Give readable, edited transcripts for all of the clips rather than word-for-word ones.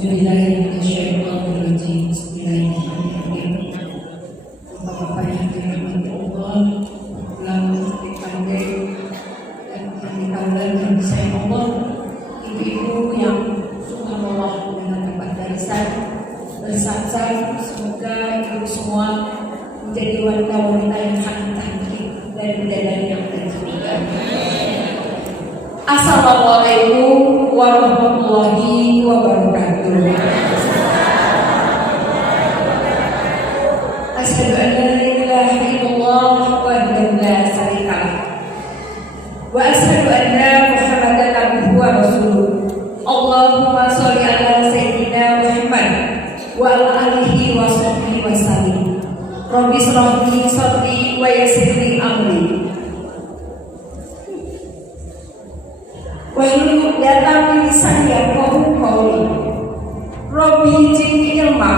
A'udzubillahiminasyaitonirrajim. Bismillahirrahmanirrahim. Bapak-bapak yang dirahmati Allah, selamat dipanggil dan dikawal dan disayang Allah, ibu-ibu yang subhanallah dengan tempat barisan bersasar, semoga ibu semua menjadi wanita-wanita yang sangat cantik dan bidadari yang terjaga. Assalamualaikum warahmatullahi wabarakatuh. Asyhadu an la ilaha illallah wahdahu la syarika lah wa asyhadu anna Muhammadan abduhu wa rasuluh. Allahumma sholli ala sayyidina Muhammad wa ala alihi wa sahbihi wa sallim. Rabbi shrah li sadri wa yassir li amri. Wahlul 'uqdatam min lisani yafqahu qawli. Rabbi zidni ilma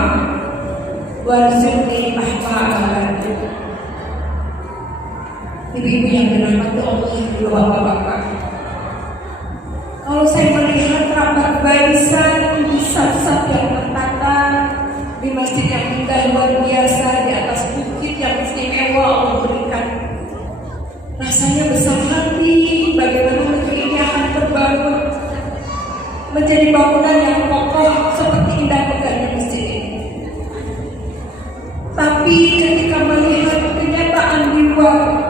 warzuqni fahma. Ibu-ibu yang dirahmati Allah, bapak-bapak, kalau saya melihat rapat barisan di saf-saf yang tertata di masjid yang indah luar biasa di atas bukit yang istimewa Allah berikan, rasanya besar hati bagaimana negeri ini akan terbangun menjadi bangunan yang kokoh seperti indah megahnya masjid ini. Tapi ketika melihat kenyataan di luar,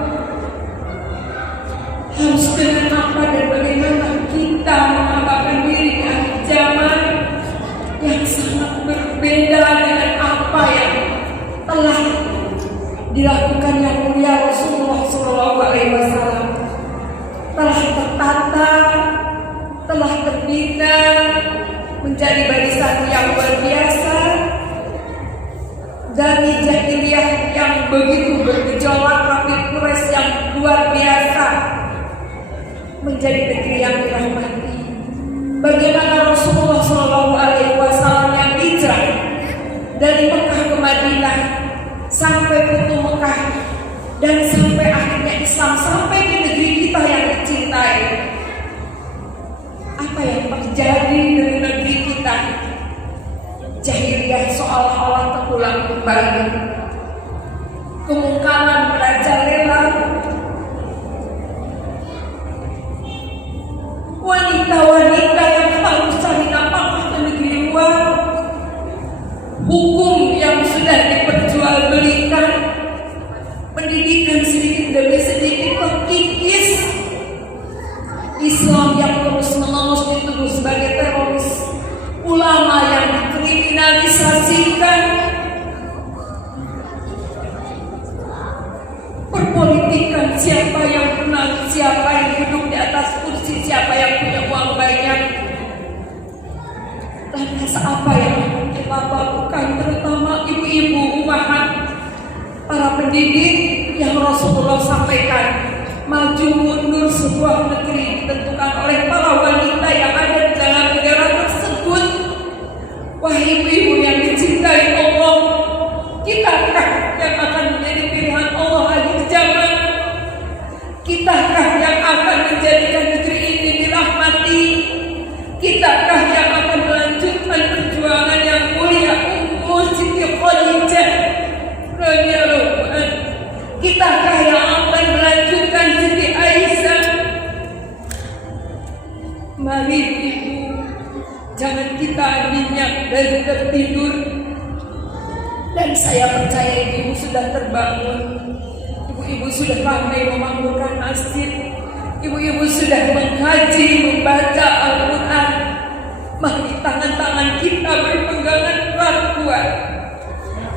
harus dengan apa dan bagaimana kita mengamalkan diri di akhir zaman yang sangat berbeda dengan apa yang telah dilakukan yang mulia Rasulullah SAW, telah tertata, telah terbina menjadi barisan yang luar biasa dari jahiliyah yang begitu bergejolak, kafir Quraisy yang luar biasa menjadi negeri yang dirahmati. Bagaimana Rasulullah SAW yang hijrah dari Mekah ke Madinah sampai Futuh Mekah dan sampai akhirnya Islam sampai di negeri kita yang dicintai. Apa yang terjadi dari negeri kita? Jahiliyah seolah-olah terulang kembali. Kemungkaran merajalela. Wanita-wanita yang harus cari nafkah ke negeri luar. Hukum yang sudah diperjualbelikan. Pendidikan sedikit demi sedikit terkikis. Islam yang terus-menerus dituduh sebagai teroris. Ulama yang dikriminalisasikan. Perpolitikan siapa yang menang, siapa yang duduk di atas kursi, siapa yang punya uang banyak. Lantas apa yang kita lakukan, terutama ibu-ibu umahat, para pendidik yang Rasulullah sampaikan, maju mundur sebuah negeri ditentukan oleh para wanita yang ada di dalam negara tersebut. Wahai ibu-ibu yang dicintai Allah, kitakah yang akan menjadi pilihan Allah akhir zaman? Kitakah yang akan menjadikan negeri ini dirahmati? Kitakah yang akan melanjutkan perjuangan yang mulia Ummu Siti Khadijah radhiyallahu anha? Kitakah yang akan melanjutkan Siti Aisyah? Mari ibu, jangan kita minyak dari tertidur. Dan saya percaya ibu sudah terbangun. Ibu-ibu sudah pandai memakmurkan masjid. Ibu-ibu sudah mengkaji, membaca Al-Quran. Mari tangan-tangan kita berpegangan kuat-kuat.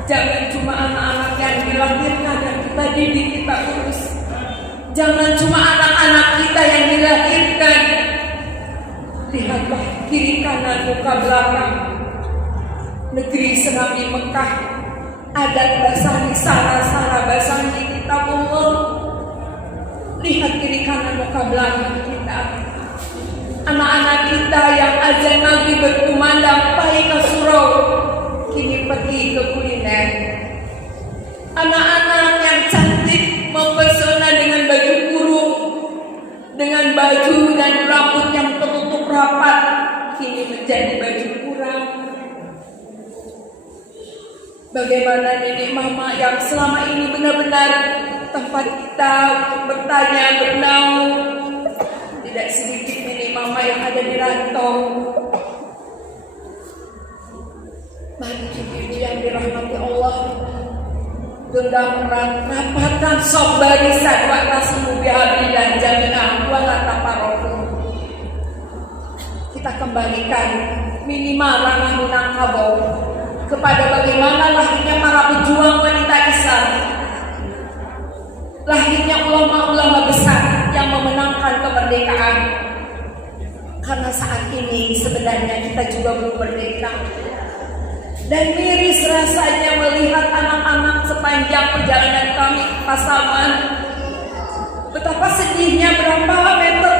Jangan cuma anak-anak yang dilahirkan dan kita didik, kita urus. Jangan cuma anak-anak kita yang dilahirkan. Lihatlah kiri kanan muka belakang. Negeri Senabi Mekah, adat basahi sara-sara basahi kitab Allah. Lihat kiri kanan muka belakang kita. Anak-anak kita yang azan Nabi berkumandang paika surau, kini pergi ke kuliner. Anak-anak yang cantik mempesona dengan baju kurung, dengan baju dan rambut yang tertutup rapat, kini menjadi baju kurang. Bagaimana nenek mama yang selama ini benar-benar tempat kita untuk bertanya, bernaung. Tidak sedikit nenek mama yang ada di rantau. Mari ibu yang dirahmati Allah, genggam erat, rapatkan sok barisan wa tasimu bihablillahi jami'an wa la tafarraqu. Kita kembalikan minimal ranah Minangkabau kepada bagaimana lahirnya para pejuang wanita Islam, lahirnya ulama-ulama besar yang memenangkan kemerdekaan. Karena saat ini sebenarnya kita juga belum merdeka. Dan miris rasanya melihat anak-anak sepanjang perjalanan kami ke Pasaman. Betapa sedihnya berapa meter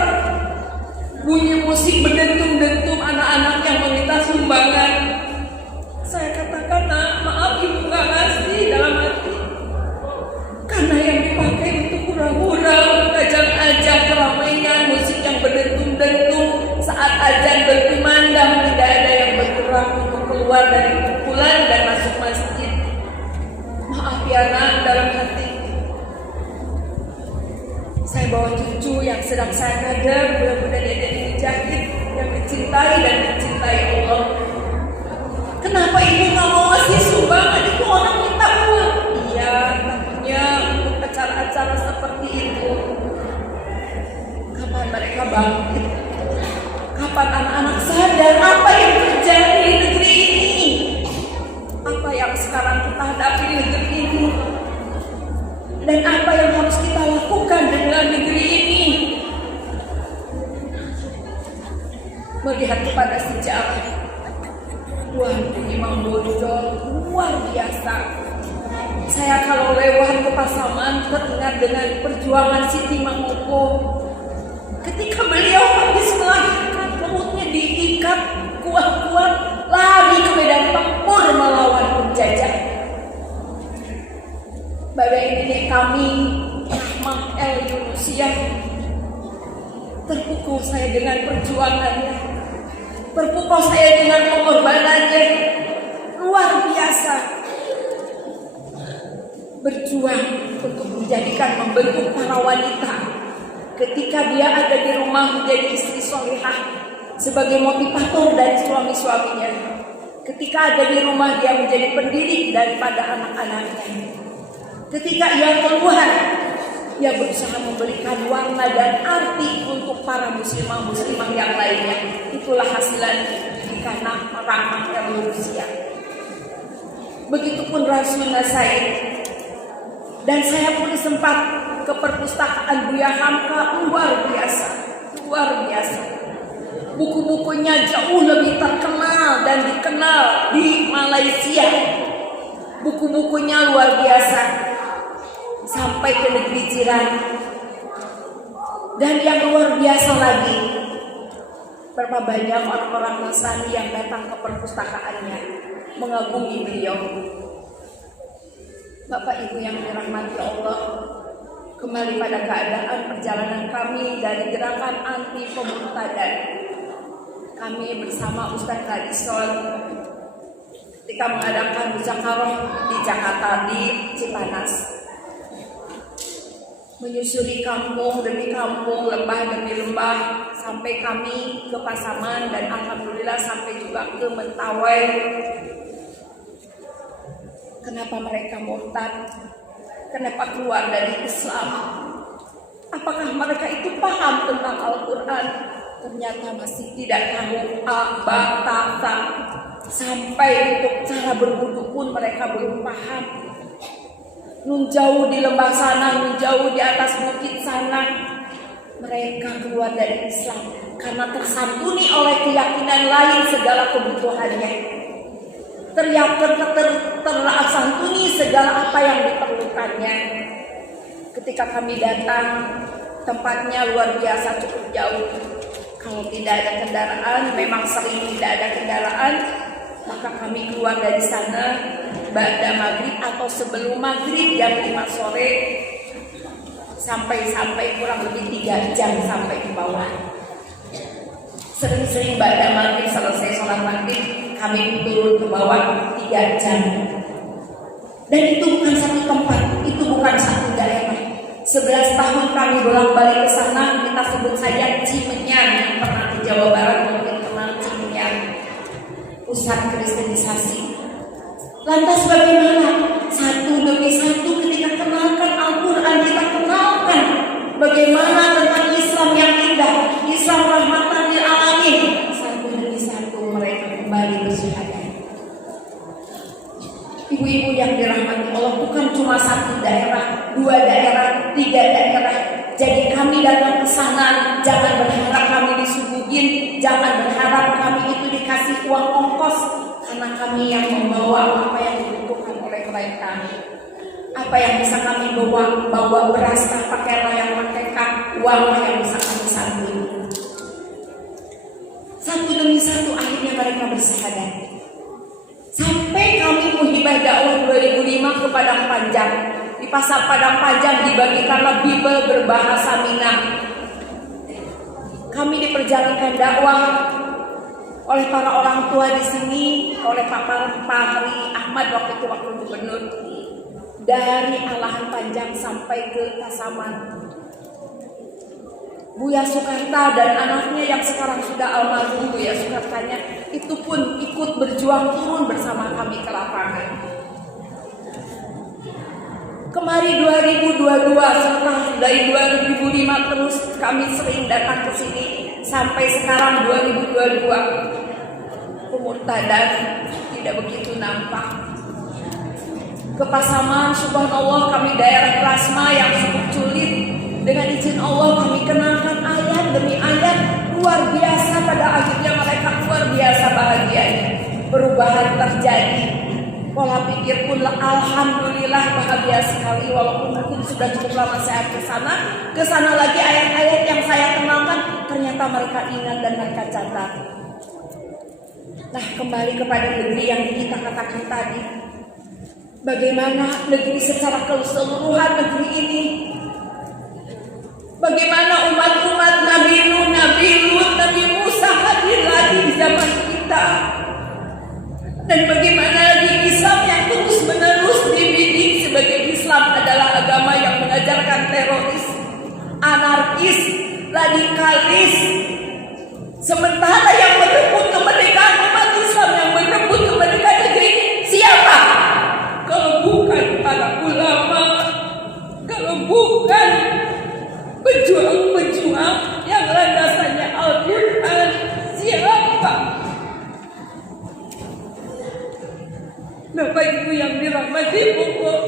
bunyi musik berdentum-dentum anak-anak yang meminta sumbangan. Saya katakan, maaf ibu gak ngasih dalam hati. Karena yang dipakai untuk hura-hura, ajang-ajang keramaian, musik yang berdentum-dentum. Saat azan berkumandang, tidak ada yang bergerak untuk keluar dari pukulan dan masuk masjid. Maaf ya nak, dalam hati. Saya bawa cucu yang sedang saya kader, mudah-mudahan dia jadi mujahid yang mencintai dan mencintai Allah. Kenapa ibu nggak mau ngasih sumbangan? Itu orang minta uang. Iya, takutnya untuk acara-acara seperti itu. Kapan mereka bangkit? Kapan anak-anak sadar apa yang terjadi di negeri ini? Apa yang sekarang kita hadapi di negeri ini? Dan apa yang harus kita lakukan dengan negeri ini? Melihat kepada sejarah Tuanku Imam Bonjol luar biasa. Saya kalau lewat ke Pasaman teringat dengan perjuangan Siti Mangoko. Ketika beliau habis melahirkan, perutnya diikat kuat-kuat, lari ke medan tempur melawan penjajah. Bapak ini kami Rahmah El Yunusiah, terpukul saya dengan perjuangannya, terpukul saya dengan pengorbanannya. Luar biasa berjuang untuk menjadikan, membentuk para wanita. Ketika dia ada di rumah menjadi istri solehah sebagai motivator dari suami-suaminya. Ketika ada di rumah dia menjadi pendidik daripada anak-anaknya. Ketika ia keluar, ia berusaha memberikan warna dan arti untuk para muslimah-muslimah yang lainnya. Itulah hasilan pendidikan Rahmah El Yunusiah. Begitupun Rasuna Said. Dan saya pun sempat ke perpustakaan Buya Hamka, luar biasa, luar biasa. Buku-bukunya jauh lebih terkenal dan dikenal di Malaysia. Buku-bukunya luar biasa, sampai ke negeri jiran. Dan yang luar biasa lagi, berapa banyak orang-orang Nasrani yang datang ke perpustakaannya mengagumi beliau. Bapak Ibu yang dirahmati Allah, kembali pada keadaan perjalanan kami dari gerakan anti pemurtadan. Kami bersama Ustaz Radison ketika mengadakan muzakarah di Jakarta, di Cipanas, menyusuri kampung demi kampung, lembah demi lembah, sampai kami ke Pasaman dan alhamdulillah sampai juga ke Mentawai. Kenapa mereka murtad? Kenapa keluar dari Islam? Apakah mereka itu paham tentang Al-Quran? Ternyata masih tidak tahu abata. Sampai untuk cara berwudu pun mereka belum paham. Nun jauh di lembah sana, nun jauh di atas bukit sana, mereka keluar dari Islam karena tersambuni oleh keyakinan lain segala kebutuhannya. Tersantuni segala apa yang diperlukannya. Ketika kami datang, tempatnya luar biasa, cukup jauh. Kalau tidak ada kendaraan, memang sering tidak ada kendaraan, maka kami keluar dari sana ba'da maghrib atau sebelum maghrib jam 5 sore, sampai kurang lebih 3 jam sampai ke bawah. Sering-sering ba'da maghrib selesai sholat maghrib, kami turun ke bawah 3 jam. Dan itu bukan satu tempat, itu bukan satu daerah. 11 tahun kami bolak-balik ke sana, kita sebut saja Cimenyan, yang pernah di Jawa Barat mungkin kenal Cimenyan, pusat kristenisasi. Lantas bagaimana? Satu demi satu ketika kenalkan Al-Quran, kita kenalkan bagaimana tentang Islam yang indah, Islam rahmatan lil alamin. Satu demi satu mereka kembali bersyahadat. Ibu-ibu yang dirahmati Allah, bukan cuma satu daerah, 2 daerah, 3 daerah. Jadi kami datang ke sana, jangan berharap kami disuguhin, jangan berharap kami itu dikasih uang ongkos, karena kami yang membawa apa yang dibutuhkan oleh klien kami. Apa yang bisa kami bawa beras, pakaian yang mereka, uang yang bisa kami sambung. Satu demi satu akhirnya mereka bersyahadat. Sampai kami muhibah dakwah 2005 ke Padang Panjang. Di pasar Padang Panjang dibagikanlah Bible berbahasa Minang. Kami diperjalankan dakwah oleh para orang tua di sini, oleh Pak Hari Ahmad waktu gubernur, dari Alahan Panjang sampai ke Kasaman. Buya Sukarta dan anaknya yang sekarang sudah almarhum Buya Sukartanya itu pun ikut berjuang turun bersama kami ke lapangan. Kemari 2022, setelah dari 2005 terus kami sering datang ke sini sampai sekarang 2022. Pemurtadan tidak begitu nampak. Ke Pasaman, subhanallah, kami daerah plasma yang cukup sulit. Dengan izin Allah kami kenalkan ayat demi ayat, luar biasa. Pada akhirnya mereka luar biasa bahagianya. Perubahan terjadi. Pola pikir pun alhamdulillah bahagia sekali. Walaupun mungkin sudah cukup lama saya ke sana lagi ayat-ayat yang saya kenalkan ternyata mereka ingat dan mereka catat. Nah, kembali kepada negeri yang kita katakan tadi. Bagaimana negeri secara keseluruhan negeri ini? Bagaimana umat-umat Nabi Nuh, Nabi Lut, Nabi Musa hadir lagi di zaman kita? Dan bagaimana lagi Islam yang terus-menerus dibidik sebagai Islam adalah agama yang mengajarkan teroris, anarkis, radikalis. Sementara yang merebut kemerdekaan umat Islam, yang merebut kemerdekaan negeri ini siapa? Kalau bukan para ulama, kalau bukan pejuang-pejuang yang landasannya Al-Quran, siapa? Bapak Ibu yang dirahmati Allah,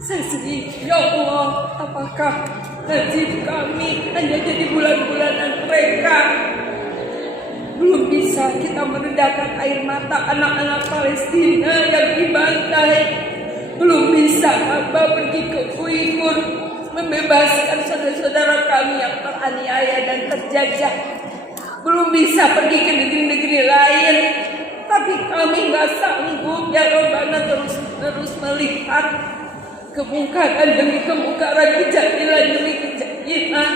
saya sedih. Ya Allah, apakah nasib kami hanya jadi bulan-bulanan mereka? Belum bisa kita meredakan air mata anak-anak Palestina yang dibantai. Belum bisa hamba pergi ke Uighur membebaskan saudara-saudara kami yang teraniaya dan terjajah. Belum bisa pergi ke negeri-negeri lain. Tapi kami gak sanggup ya Rabbana terus melihat kemungkaran demi kemungkaran, kejadilan demi kejadilan.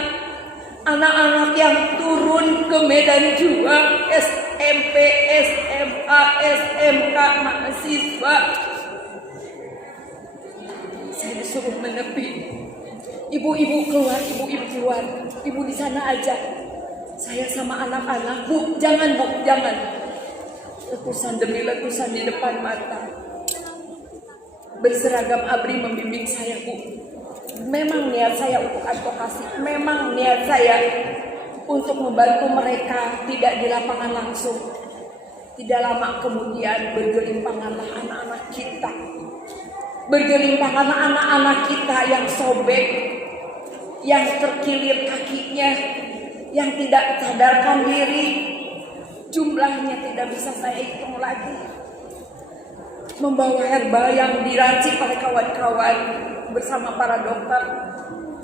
Anak-anak yang turun ke medan juang, SMP, SMA, SMK, mahasiswa. Saya disuruh menepi. Ibu-ibu keluar, ibu-ibu keluar. Ibu di sana aja. Saya sama anak-anak, Bu, jangan Bu, jangan. Letusan demi letusan di depan mata. Berseragam ABRI membimbing saya, Bu. Memang niat saya untuk advokasi, memang niat saya untuk membantu mereka tidak di lapangan langsung. Tidak lama kemudian bergelimpanganlah anak-anak kita. Bergelimpanganlah anak-anak kita yang sobek, yang terkilir kakinya, yang tidak sadarkan diri. Jumlahnya tidak bisa saya hitung lagi. Membawa herbal yang diracik oleh kawan-kawan bersama para dokter.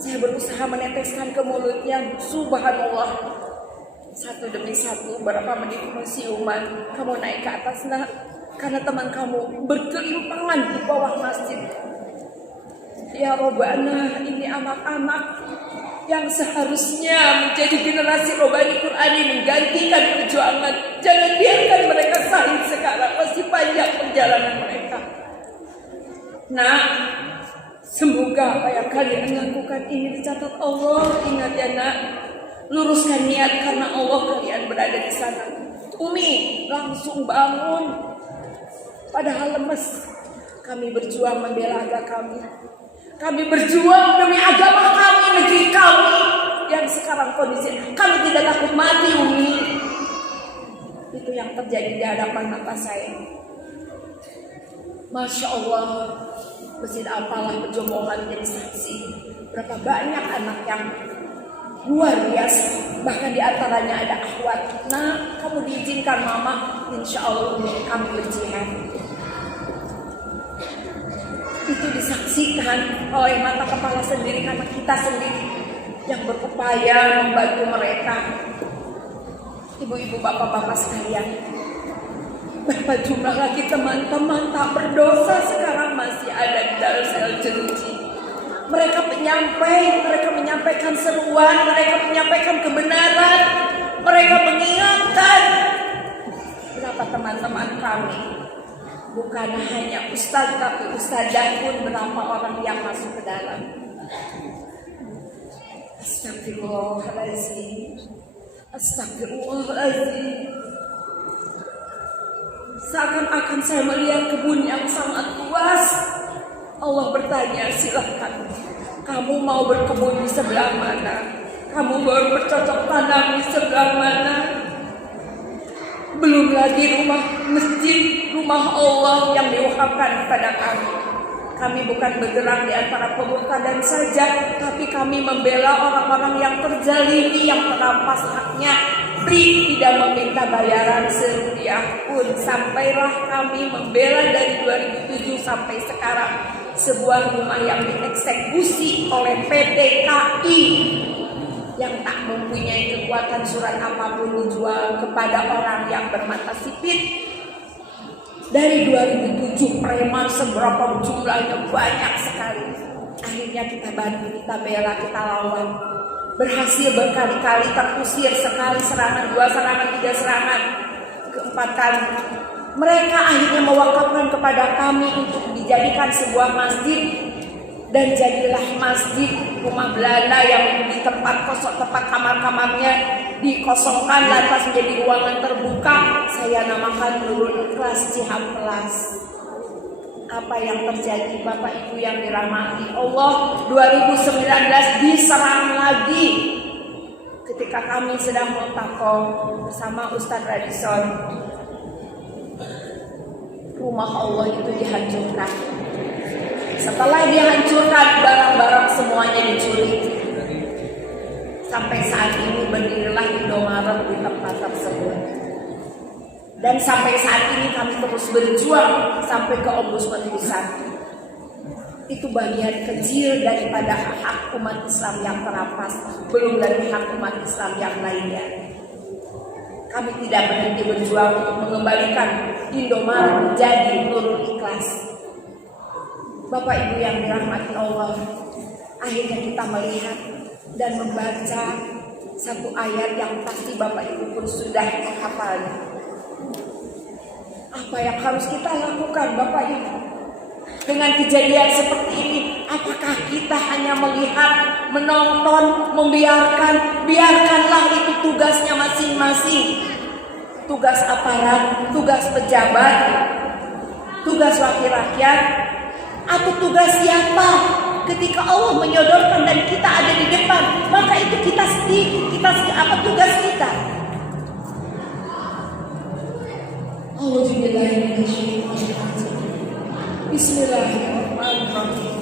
Saya berusaha meneteskan ke mulutnya. Subhanallah. Satu demi satu, berapa menit musiuman. Kamu naik ke atas, nak. Karena teman kamu berkelimpangan di bawah masjid. Ya Rabbana, ini anak-anak yang seharusnya menjadi generasi Robani Qurani, menggantikan perjuangan. Jangan biarkan mereka sahid sekarang, masih panjang perjalanan. perjalanan mereka. Nah, semoga apa yang kalian lakukan ini dicatat Allah. Ingat ya nak, luruskan niat karena Allah kalian berada di sana. Umi langsung bangun, padahal lemes. Kami berjuang membela agama kami. Kami berjuang demi agama kami, negeri kami yang sekarang kondisi kami tidak takut mati, Umi. Itu yang terjadi di hadapan mata saya. Masya Allah, Masjid Apalah Pejombongan menjadi saksi. Berapa banyak anak yang luar biasa. Bahkan di antaranya ada akhwat. Nah, kamu diizinkan mama, insya Allah kami berjihad. Itu disaksikan oleh mata kepala sendiri, karena kita sendiri yang berupaya membantu mereka. Ibu-ibu, bapak-bapak sekalian, berapa jumlah lagi teman-teman tak berdosa sekarang masih ada di dalam sel jeruji. Mereka penyampai, mereka menyampaikan seruan, mereka menyampaikan kebenaran, mereka mengingatkan. Berapa teman-teman kami, bukan hanya ustaz tapi ustazah pun, berapa orang yang masuk ke dalam. Astagfirullahaladzim, astagfirullahaladzim. Seakan-akan saya melihat kebun yang sangat luas. Allah bertanya, silahkan, kamu mau berkebun di sebelah mana? Kamu mau bercocok tanam di sebelah mana? Belum lagi rumah masjid, rumah Allah yang diwakafkan kepada kami. Kami bukan bergerak di antara pemurtadan saja, tapi kami membela orang-orang yang terzalimi, yang terampas haknya. BRI tidak meminta bayaran serupiah pun. Sampailah kami membela dari 2007 sampai sekarang sebuah rumah yang dieksekusi oleh PT KI yang tak mempunyai kekuatan surat apapun dijual kepada orang yang bermata sipit. Dari 2007 preman seberapa jumlahnya banyak sekali. Akhirnya kita bantu, kita bela, kita lawan. Berhasil berkali-kali terusir, sekali serangan, 2 serangan, 3 serangan, keempat kali. Mereka akhirnya mewakafkan kepada kami untuk dijadikan sebuah masjid. Dan jadilah masjid rumah Belanda yang di tempat kosong, tempat kamar-kamarnya dikosongkan lantas menjadi ruangan terbuka. Saya namakan Nurul Ikhlas Cihampelas. Apa yang terjadi Bapak Ibu yang dirahmati Allah, 2019 diserang lagi ketika kami sedang multaqo bersama Ustadz Radison. Rumah Allah itu dihancurkan. Setelah dihancurkan, barang-barang semuanya dicuri. Sampai saat ini berdirilah Indomaret di tempat tersebut. Dan sampai saat ini kami terus berjuang sampai ke Ombudsman Pusat. Itu bagian kecil daripada hak umat Islam yang terampas, belum lagi hak umat Islam yang lainnya. Kami tidak berhenti berjuang untuk mengembalikan Indomaret menjadi Nurul Ikhlas. Bapak Ibu yang dirahmati Allah, akhirnya kita melihat dan membaca satu ayat yang pasti Bapak Ibu pun sudah menghafalnya. Apa yang harus kita lakukan Bapak Ibu dengan kejadian seperti ini? Apakah kita hanya melihat, menonton, biarkanlah itu tugasnya masing-masing. Tugas aparat, tugas pejabat, tugas wakil rakyat, atau tugas siapa? Ketika Allah menyodorkan dan kita ada di depan, maka itu kita sendiri, apa tugas kita? Bismillahirrahmanirrahim.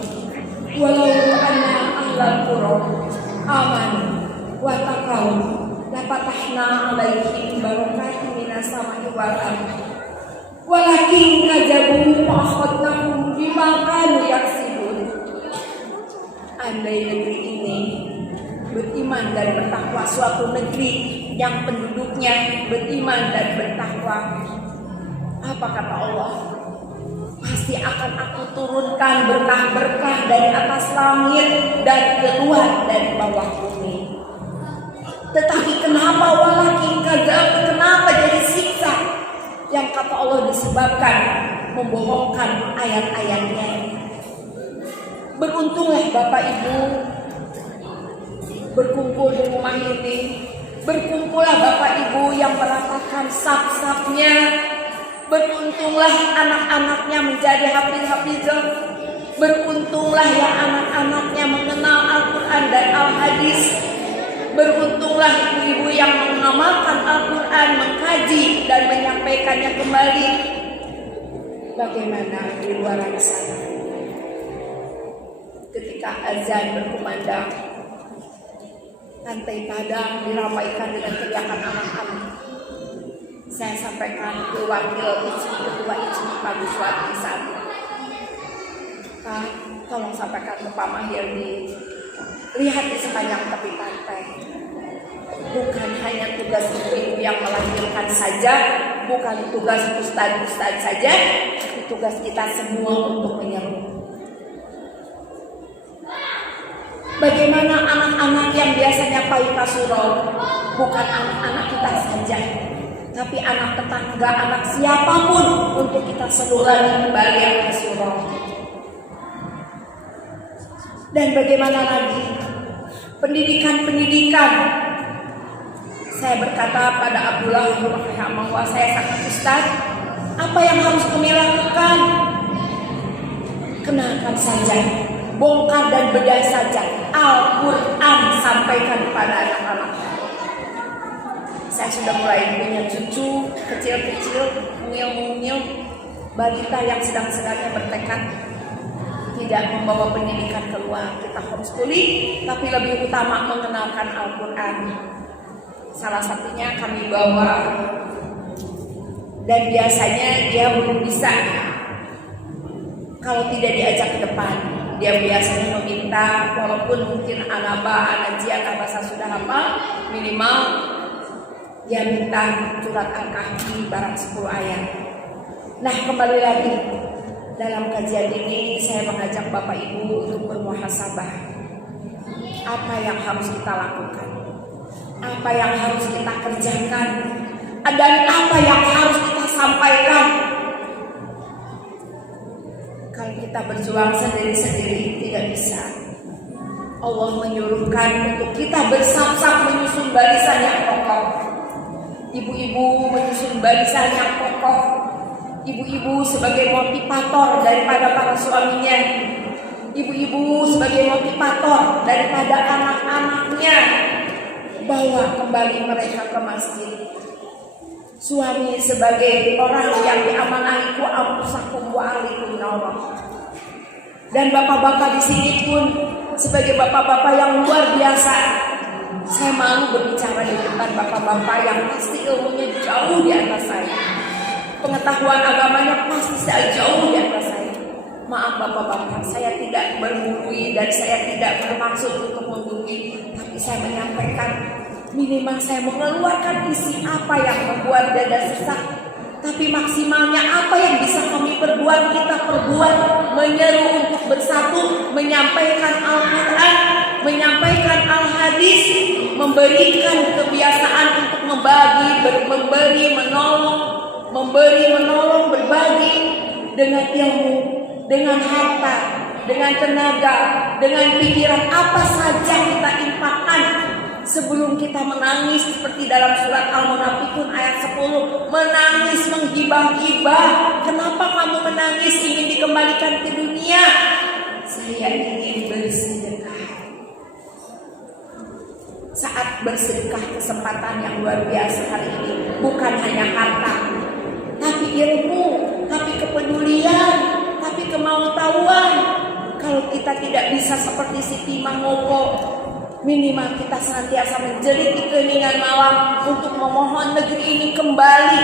Walau anna ahlal qura amanu wa taqaw la fatahna 'alaihim barakatin minas sama'i wal ardh. Walakin kadzabu fa akhadnahum bima kanu yaksibun. Andai negeri ini beriman dan bertakwa, suatu negeri yang penduduknya beriman dan bertakwa, apa kata Allah? Pasti akan aku turunkan berkah-berkah dari atas langit dan keluar dari bawah bumi. Tetapi kenapa walakin kadzabu, kenapa jadi siksa? Yang kata Allah disebabkan membohongkan ayat-ayatnya. Beruntunglah Bapak Ibu berkumpul di rumah ini. Berkumpullah Bapak Ibu yang merapatkan saf-safnya. Beruntunglah anak-anaknya menjadi hafiz-hafizah. Beruntunglah yang anak-anaknya mengenal Al-Quran dan Al-Hadis. Beruntunglah ibu-ibu yang mengamalkan Al-Quran, mengkaji dan menyampaikannya kembali. Bagaimana di luar sana? Ketika azan berkumandang, lantai padang diramaikan dengan teriakan anak-anak. Saya sampaikan ke wakil ketua ICMI Pak Guswati saat itu. Pak, tolong sampaikan ke Pak Mahir lihat di sepanjang tepi pantai. Bukan hanya tugas ibu-ibu yang melahirkan saja, bukan tugas ustadz-ustadz saja, tapi tugas kita semua untuk menyeru. Bagaimana anak-anak yang biasanya paika surau, bukan anak-anak kita saja, tapi anak tetangga, anak siapapun untuk kita seluruhnya kembali ke surau. Dan bagaimana lagi pendidikan. Saya berkata pada Abdullah bahwa saya sangat ustaz, apa yang harus kami lakukan? Kenalkan saja, bongkar dan bedah saja Al-Quran, sampaikan kepada anak-anak. Saya sudah mulai punya cucu kecil-kecil, mungil-mungil, balita yang sedang-sedangnya bertekad tidak membawa pendidikan keluar. Kita homeschooling, tapi lebih utama mengenalkan Al-Quran. Salah satunya kami bawa, dan biasanya dia belum bisa kalau tidak diajak ke depan. Dia biasanya meminta, walaupun mungkin anaba, anajia, bahasa sudah hafal, minimal dia minta surat Al-Kahfi barang 10 ayat. Nah, kembali lagi dalam kajian ini saya mengajak Bapak Ibu untuk bermuhasabah. Apa yang harus kita lakukan? Apa yang harus kita kerjakan? Dan apa yang harus kita sampaikan? Kalau kita berjuang sendiri-sendiri tidak bisa. Allah menyuruhkan untuk kita bersam-sam menyusun barisan yang kokoh. Ibu-ibu menyusun barisan yang kokoh. Ibu-ibu sebagai motivator daripada para suaminya. Ibu-ibu sebagai motivator daripada anak-anaknya. Bawa kembali mereka ke masjid. Suami sebagai orang yang diamanahi ku anfusakum wa ahlikum naura. Dan bapak-bapak di sini pun sebagai bapak-bapak yang luar biasa. Saya malu berbicara di depan bapak-bapak yang pasti ilmunya jauh di atas saya. Pengetahuan agamanya pasti jauh di atas saya. Maaf bapak-bapak, saya tidak bergurui dan saya tidak bermaksud untuk menggurui, tapi saya menyampaikan minimal saya mengeluarkan isi apa yang membuat dada sesak. Tapi maksimalnya apa yang bisa kami perbuat, kita perbuat. Menyeru untuk bersatu, menyampaikan Al-Quran, menyampaikan Al-Hadis, memberikan kebiasaan untuk memberi, menolong, berbagi dengan ilmu, dengan harta, dengan tenaga, dengan pikiran, apa saja kita infakkan. Sebelum kita menangis seperti dalam surat Al-Munafikun ayat 10, menangis menggibah-gibah. Kenapa kamu menangis ingin dikembalikan ke dunia? Saya ingin bersedekah. Saat bersedekah kesempatan yang luar biasa hari ini, bukan hanya harta, tapi ilmu, tapi kepedulian, tapi kemauan. Kalau kita tidak bisa seperti Siti Mangopo, minimal kita senantiasa menjerit di keheningan malam untuk memohon negeri ini kembali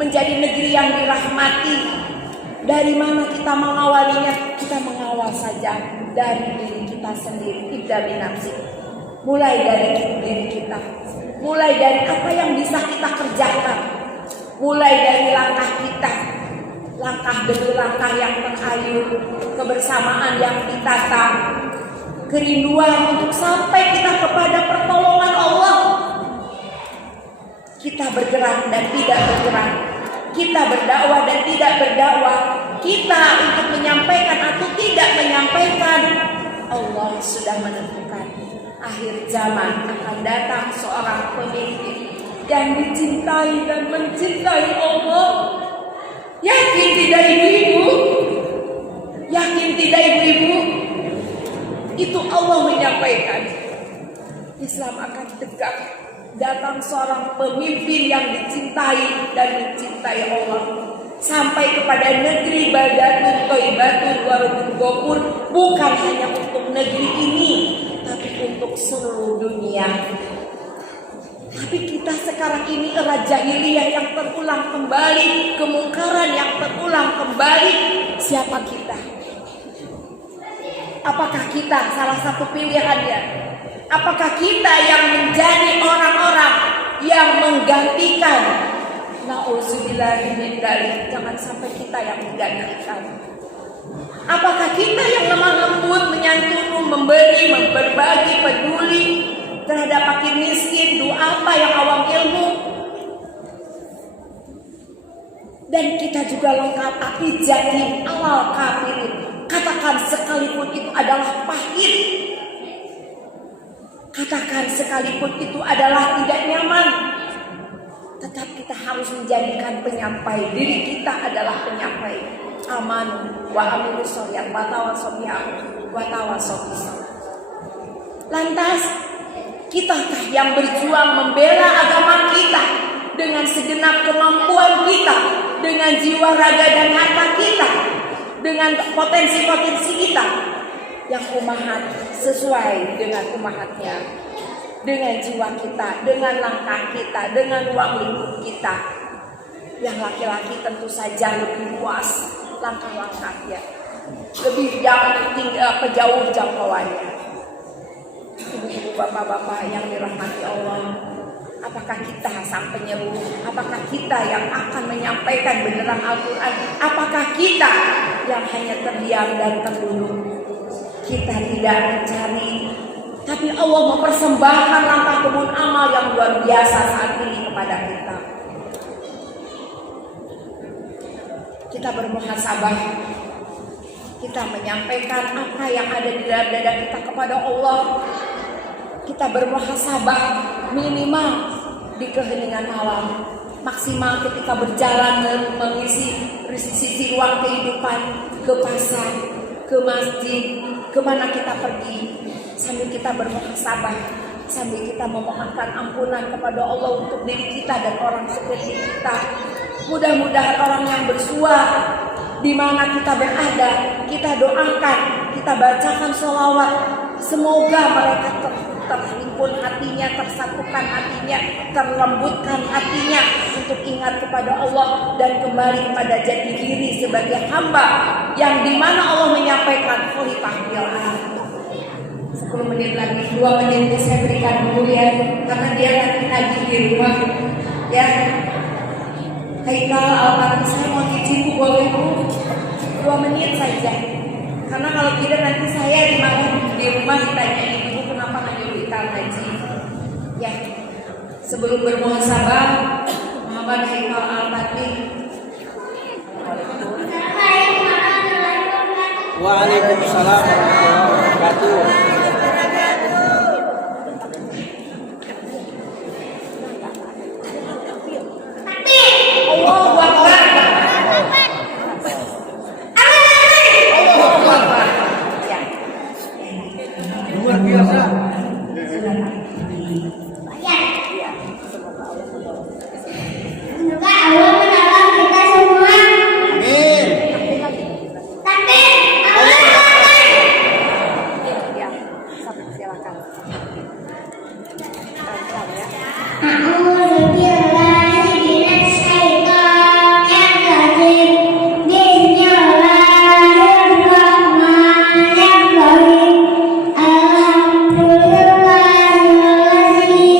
menjadi negeri yang dirahmati. Dari mana kita mengawalinya? Kita mengawal saja dari diri kita sendiri. Ibda binafsi. Mulai dari diri kita. Mulai dari apa yang bisa kita kerjakan. Mulai dari langkah kita. Langkah demi langkah yang terhayul. Kebersamaan yang ditata. Kerinduan untuk sampai kita kepada pertolongan Allah. Kita bergerak dan tidak bergerak. kita berdakwah dan tidak berdakwah, kita untuk menyampaikan atau tidak menyampaikan, Allah sudah menentukan. Akhir zaman akan datang seorang pemimpin yang dicintai dan mencintai Allah. Yakin tidak ibu-ibu? Yakin tidak ibu-ibu? Itu Allah menyampaikan. Islam akan tegak. Datang seorang pemimpin yang dicintai dan mencintai Allah. Sampai kepada negeri Baldatun Thayyibatun wa Rabbul Ghafur, bukan hanya untuk negeri ini, tapi untuk seluruh dunia. Tapi kita sekarang ini era jahiliyah yang terulang kembali, kemungkaran yang terulang kembali. Siapa kita? Apakah kita salah satu pilihannya? Apakah kita yang menjadi orang-orang yang menggantikan? Nauzubillahi min dzalik. Jangan sampai kita yang menggantikan. Apakah kita yang lemah lembut, menyantuni, memberi, berbagi, peduli terhadap fakir miskin, doa apa yang awam ilmu? Dan kita juga lengkap api jadi awal kafirin. Katakan sekalipun itu adalah pahit. Katakan sekalipun itu adalah tidak nyaman. Tetap kita harus menjadikan penyampai. Diri kita adalah penyampai. Aman wa amilus sholihat wa tawassaw wa tawassaw. Lantas kitakah yang berjuang membela agama kita dengan segenap kemampuan kita, dengan jiwa raga dan harta kita, dengan potensi-potensi kita yang umahat sesuai dengan umahatnya, dengan jiwa kita, dengan langkah kita, dengan ruang lingkup kita. Yang laki-laki tentu saja lebih luas langkah-langkahnya, lebih jauh jangkauannya. Ibu-ibu, bapak-bapak yang dirahmati Allah, apakah kita sang penyeru? Apakah kita yang akan menyampaikan beneran Al-Quran? Apakah kita yang hanya terdiam dan terduduk? Kita tidak mencari, tapi Allah mempersembahkan langkah kebun amal yang luar biasa saat ini kepada kita. Kita bermuhasabah, kita menyampaikan apa yang ada di dalam dada kita kepada Allah. Kita bermuhasabah minimal di keheningan malam, maksimal ketika berjalan mengisi sisi ruang kehidupan, ke pasar, ke masjid, kemana kita pergi, sambil kita bermuhasabah, sambil kita memohonkan ampunan kepada Allah untuk diri kita dan orang sekeliling kita. Mudah-mudahan orang yang bersuara di mana kita berada, kita doakan, kita bacakan sholawat, semoga mereka terhimpun hatinya, tersatukan hatinya, terlembutkan hatinya untuk ingat kepada Allah dan kembali kepada jati diri sebagai hamba yang dimana Allah menyampaikan khalifah bil ardh. 10 menit lagi, 2 menit saya berikan dulu ya, karena dia nanti ngaji di rumah ya. Haikal Al-Fatih, saya mau cuci boleh Bu? 2 menit saja, karena kalau tidak nanti saya di rumah ditanya ibu kenapa nggak nyuruh kita ngaji ya. Sebelum bermuhasabah, Muhammad Haikal Al-Fatih. Waalaikumsalam warahmatullahi wabarakatuh. Allahu Akbar. Allahu Akbar. Ya. Luar biasa. Semoga Allah menolong kita semua. Amin. Takbir. Allahu Akbar. Ya, silakan. A'udzu billahi minasy syaithanir rajim. Bismillahirrahmanirrahim. Alhamdulillahilladzi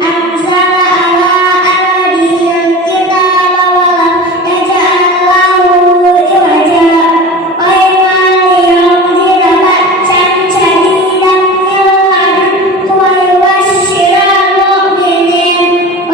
anzala ala abdihil kitaba wa lam yaj'al lahu iwaja. Wa yunzila ba'san shadidan min ladunhu wa yubashshiral mu'minin wa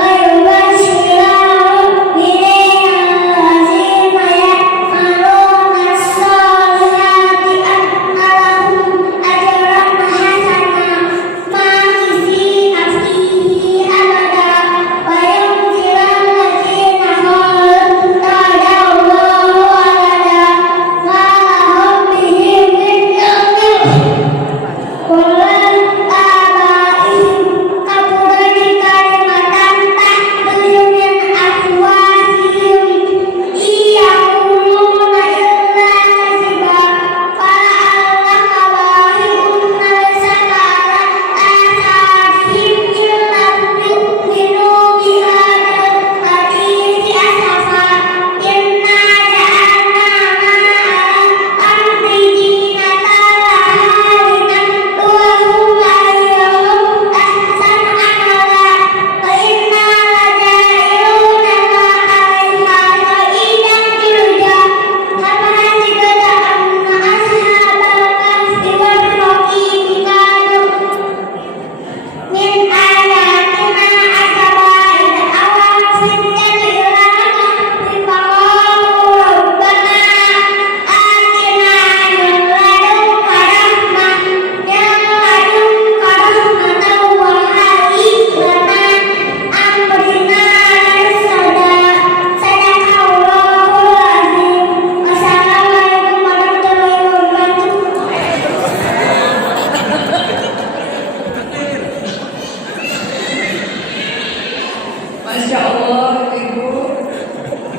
Masya Allah, Ibu,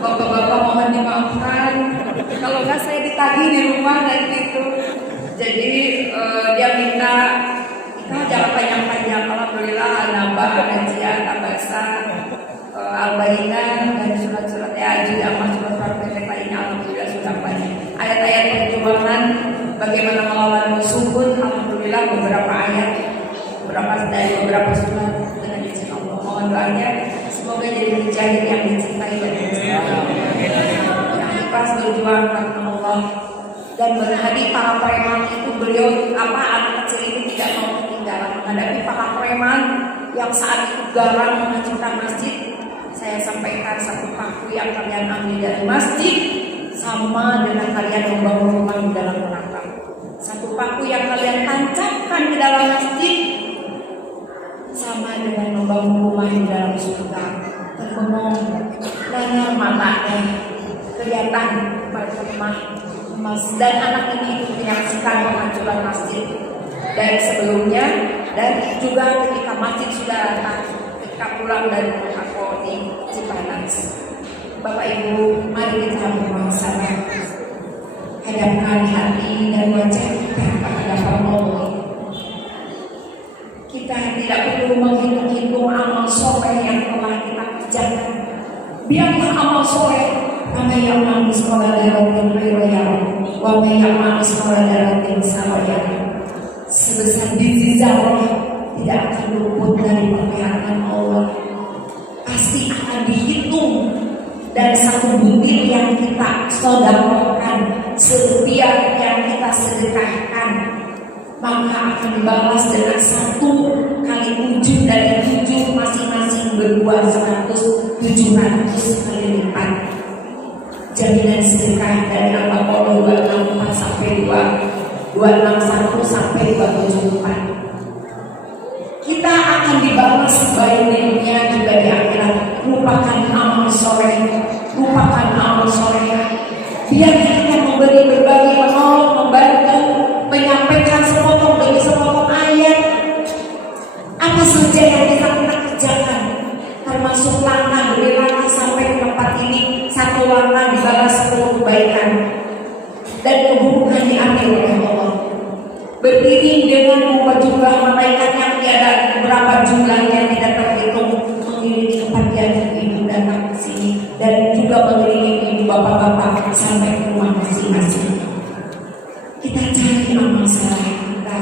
bapak-bapak mohon dimaafkan. Kalau nggak saya ditagih di rumah dan itu. Jadi dia minta kita jangan panjang-panjang. Alhamdulillah nambah kajian, tabasa, al-bayyinah dan surat-surat juga surat-surat pendek lainnya. Alhamdulillah sudah banyak. Ayat-ayat perjuangan bagaimana melawan musuh pun alhamdulillah beberapa ayat, beberapa surat dengan izin Allah. Mohon doanya semoga jadi mujahid yang dicintai oleh Allah, yang ikhlas berjuang karena Allah. Dan menghadapi para preman itu beliau anak kecil itu tidak mau ketinggalan menghadapi para preman yang saat itu garang menghancurkan masjid. Saya sampaikan satu paku yang kalian ambil dari masjid sama dengan kalian membangun rumah di dalam neraka. Satu paku yang kalian tancapkan di dalam masjid sama dengan membangun rumah di dalam surga. Terbenung, lengan matanya kelihatan berkemah emas, dan anak ini menyaksikan penghancuran masjid dari sebelumnya dan juga ketika masjid sudah datang, ketika pulang dari Mekah di Cipanas. Bapak Ibu, mari kita bersama hadapkan hati dan wajah kita kepada Allah. Kita tidak perlu menghitung-hitung amal soleh yang telah kita kerjakan. Biarlah amal soleh. Wa may ya'mal mithqala dzarratin khairan yarah wa may ya'mal mithqala dzarratin syarran yarah. Sebesar biji zarah tidak akan luput dari penglihatan Allah. Pasti akan dihitung, dan satu butir yang kita sedekahkan, setiap yang kita sedekahkan, maka akan dibalas dengan 1 kali 7 dari 7 masing-masing berdua 700 kali lipat. Jaminan sedekah dari Al-Baqarah 264 sampai 261 sampai 274. Kita akan dibalas baik di dunia juga di akhirat. Lupakan amal soleh, lupakan amal soleh. Biar kita memberi, berbagi, menolong, membantu, menyampaikan sepotong demi sepotong ayat. Apa saja yang bisa kita kerjakan, termasuk langkah demi langkah sampai ke tempat ini. 1 langkah dibalas 10 kebaikan, dan keburukan diambil oleh Allah. Beriring dengan jumlah malaikat yang tiada berapa jumlahnya tidak terhitung, mengiringi kepergian ibu datang ke sini, dan juga mengiringi ibu bapak-bapak sampai ke rumah masing-masing. Kita cari amal saleh kita,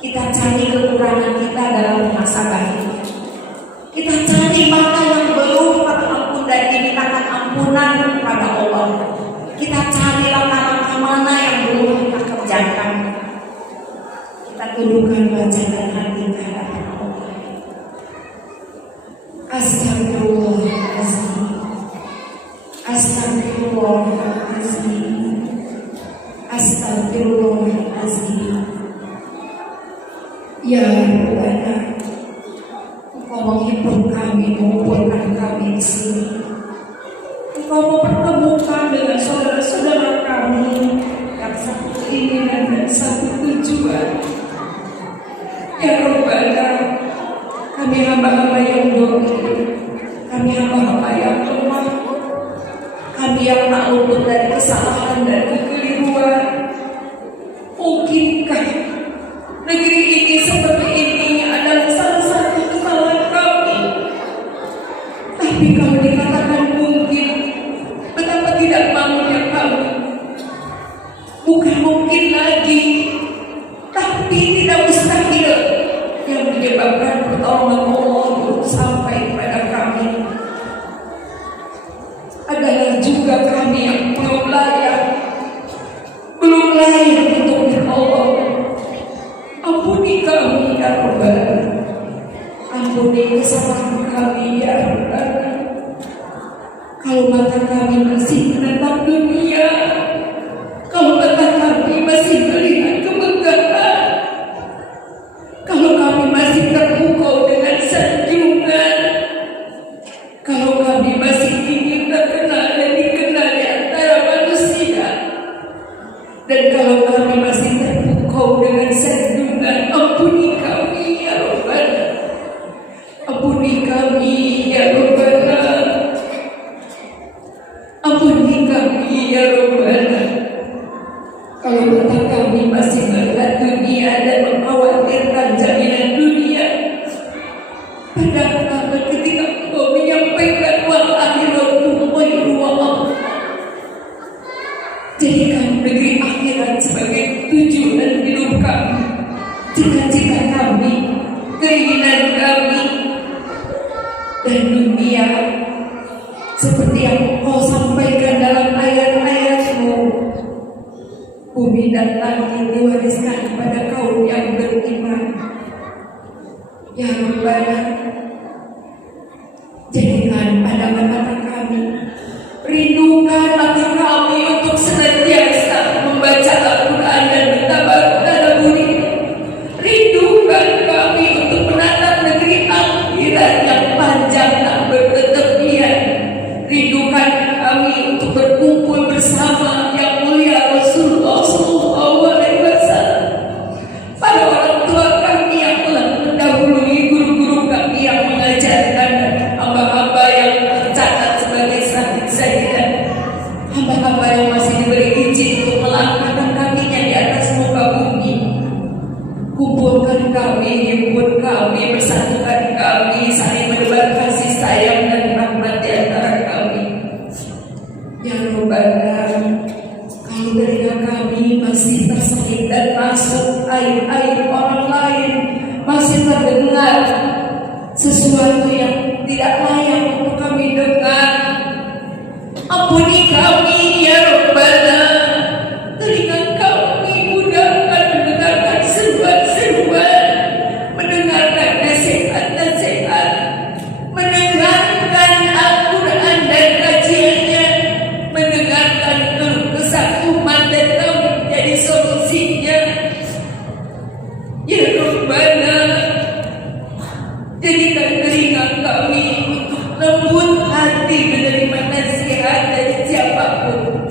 kita cari kekurangan kita dalam masa baik, kita cari mata yang belum terampun dan dimintakan ampunan kepada Allah. Kita cari langkah-langkah mana yang belum kita kerjakan. Kita tundukkan wajah dan hati kepada Allah. Astagfirullahaladzim, astagfirullahaladzim, astagfirullahaladzim. Ya Rabbana, Engkau menghibur kami, mengumpulkan kami di sini. Engkau mempertemukan dengan saudara-saudara kami yang satu keinginan dan satu tujuan. Ya Rabbana, kami hamba-hamba yang dolim, kami hamba-hamba yang lemah, kami yang tak luput dari kesalahan dan kekeliruan. Mungkinkah negeri ini seperti ini adalah salah satu kesalahan kami? Tapi kalau dikatakan mungkin, betapa tidak maunya kami. Bukan mungkin lagi, tapi tidak mustahil, yang menyebabkan pertolongan Allah belum sampai kepada kami. Adalah juga kami yang belum layak untuk ditolong. Ampuni kami ya Rabbana, ampuni kesalahan kami ya Rabbana. Kalau mata kami masih menatap dunia, kalau mata kami masih melihat kemegahan, kalau kami masih terpukau dengan sanjungan, kalau kami masih ingin terkenal dan dikenal di antara manusia, dan kalau kami masih terpukau dengan sanjungan, ampuni kami ya Rabbana, ampuni kami ya Rabbana. dan dunia, seperti yang Engkau sampaikan dalam ayat-ayat-Mu. Bumi dan langit diwariskan kepada kaum yang beriman. Ya Rabbana, jadikan pandangan mata kami, rindukan mata kami untuk senantiasa membaca Al-Quran dan mentadaburi. Rindukan kami untuk menatap negeri akhirat yang panjang tak berketepian. Rindukan kami untuk berkumpul bersama yang mulia Rasulullah SAW. Para orang tua kami yang telah mendahului, guru-guru kami yang mengajarkan, hamba-hamba yang tercatat sebagai sahid-sahidah, hamba-hamba yang masih diberi izin untuk melangkahkan kakinya di atas muka bumi. Kumpulkan kami, himpun kami, bersatukan kami, saling menebar kasih sayang dan rahmat di antara kami. Ya Rabbana, kalau telinga kami masih terselip dan masuk aib-aib orang lain, masih terdengar sesuatu yang tidak layak untuk kami dengar, ampuni kami ya Rabbana. Telinga kami mudahkan mendengarkan seruan-seruan, mendengarkan nasihat-nasihat, mendengarkan Al-Quran dan kajiannya, mendengarkan keluh kesah umat dan tahu menjadi solusinya. Ya Rabbana, jadikan telinga kami untuk lembut hati menerima nasihat dari siapapun.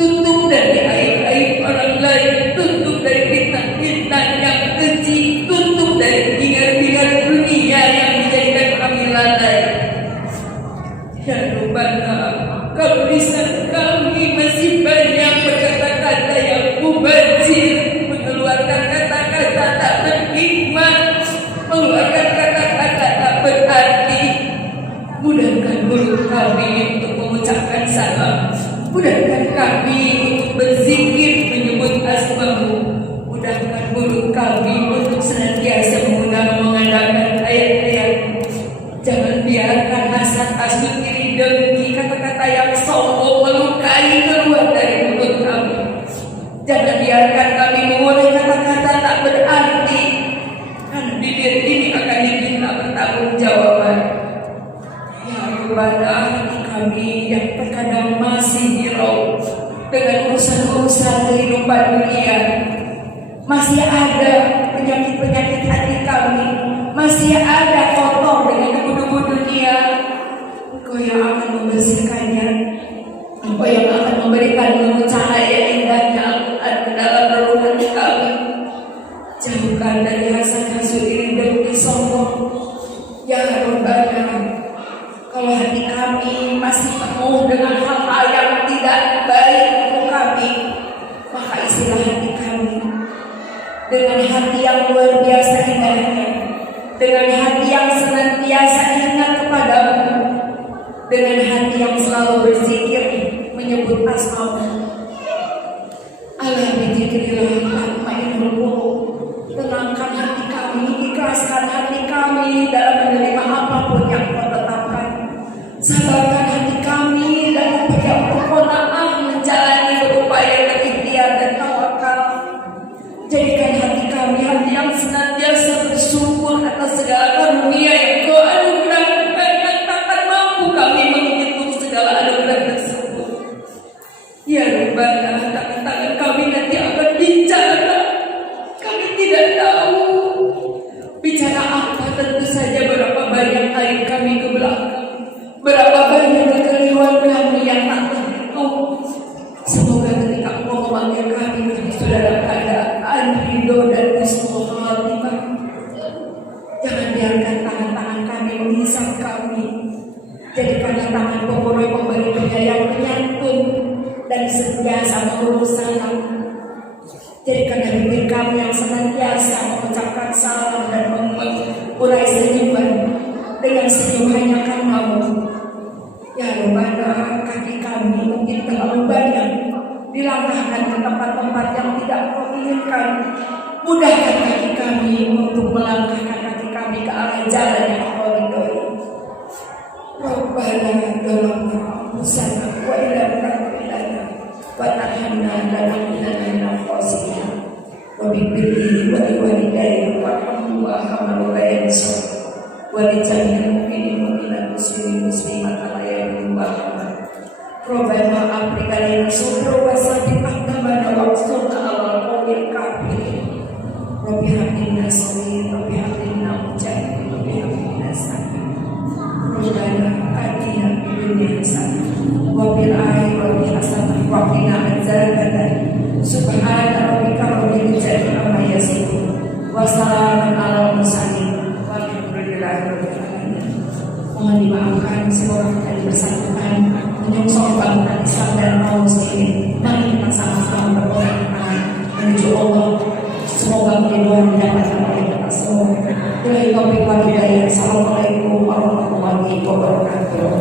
Tutup dari aib-aib orang lain, tutup dari fitnah-fitnah yang keji, tutup dari bingar-bingar dunia yang menjadikan kami lalai. Ya Rabbana, kalau lisan kami masih banyak berkata-kata yang mubazir, mengeluarkan kata-kata tak berhikmah, mengeluarkan kata-kata tak berarti, mudahkan mulut kami untuk mengucapkan salam, mudahkan kami untuk berzikir menyebut asma-Mu, mudahkan mulut kami untuk senantiasa mengandalkan ayat-ayat. Jangan biarkan hasad-hasud, iri dengki, kata-kata yang sombong melukai keluar dari mulut kami. Jangan biarkan kami mengurai kata-kata tak berarti, karena bibir ini akan diminta pertanggungjawaban. Ya Rabbana, hati kami yang terkadang masih hirau dengan urusan-urusan kehidupan dunia, masih ada penyakit-penyakit hati kami, masih ada kotor dengan debu-debu dunia. Engkau yang akan membersihkannya, Engkau yang akan memberikan cahaya indahnya Al-Quran ke dalam relung kami. Jauhkan dari hasad-hasud, iri dengki, sombong. Ya Rabbana, kalau hati kami masih penuh dengan hal-hal yang tidak baik untuk kami, maka isilah hati kami dengan hati yang luar biasa indahnya, dengan hati yang senantiasa ingat kepadamu, dengan hati yang selalu berzikir menyebut asma-Mu. Allah bizikrillah tatmainnul qulub. Tenangkan hati kami, ikhlaskan hati kami dalam menerima apapun yang Kau tetapkan. Sabarkan hati kami dalam berjauh qanaah menjalani berupaya berikhtiar dan tawakal. Jadikan hati kami hati yang senantiasa bersyukur atas segala karunia yang Kau anugerahkan, dan takkan mampu kami menghitung segala anugerah tersebut. Ya Rabbana, tangan-tangan kami nanti akan bicara. Kami tidak tahu bicara apa. Tentu saja berapa banyak aib kami ke belakang, berapa banyak kekeliruan kami yang tak terhitung. Semoga ketika Engkau memanggil kami sudah dalam keadaan ridho dan husnul khatimah. Jangan biarkan tangan-tangan kami menghisap kami. Jadikanlah tangan pemberi pemberi yang menyantun dan senantiasa mengurus salam. Jadikanlah bibir kami yang senantiasa mengucapkan salam dan mengurai senyuman dengan senyum hanya karena-Mu. Ya Rabbana, kaki kami mungkin terlalu banyak dilangkahkan ke tempat-tempat yang tidak Kau inginkan. Mudahkan kaki kami untuk melangkahkan kaki kami ke arah jalan yang Kau ridhoi. lana dalam musana wa ilana wa tahanna dalam ilana khosina wa bibirli wa liwalidayya wa hamdu wa hamalu layansa wa lijami'il mu'minin mu'minat muslimat alayakum wa hamad Robbana afrikalina subro wa sabit ahdamana wa usulna ala qawil kafirin Rabbi hamdina salim Rabbi hamdina mujahid Rabbi hamdina salim Robbana atina dunia hasanah wa fil akhirati hasanah wa qina adzabannar subhana rabbika rabbil izzati amma yasifun wa salamun alal mursalin walhamdulillahi rabbil alamin. Mohon dimaafkan segala kali bersangkutan menyongsongkan Islam dan kaum muslimin. Mari kita sama-sama berdoa menuju Allah. Semoga keridhaan didapatkan oleh kita semua. Assalamualaikum warahmatullahi wabarakatuh.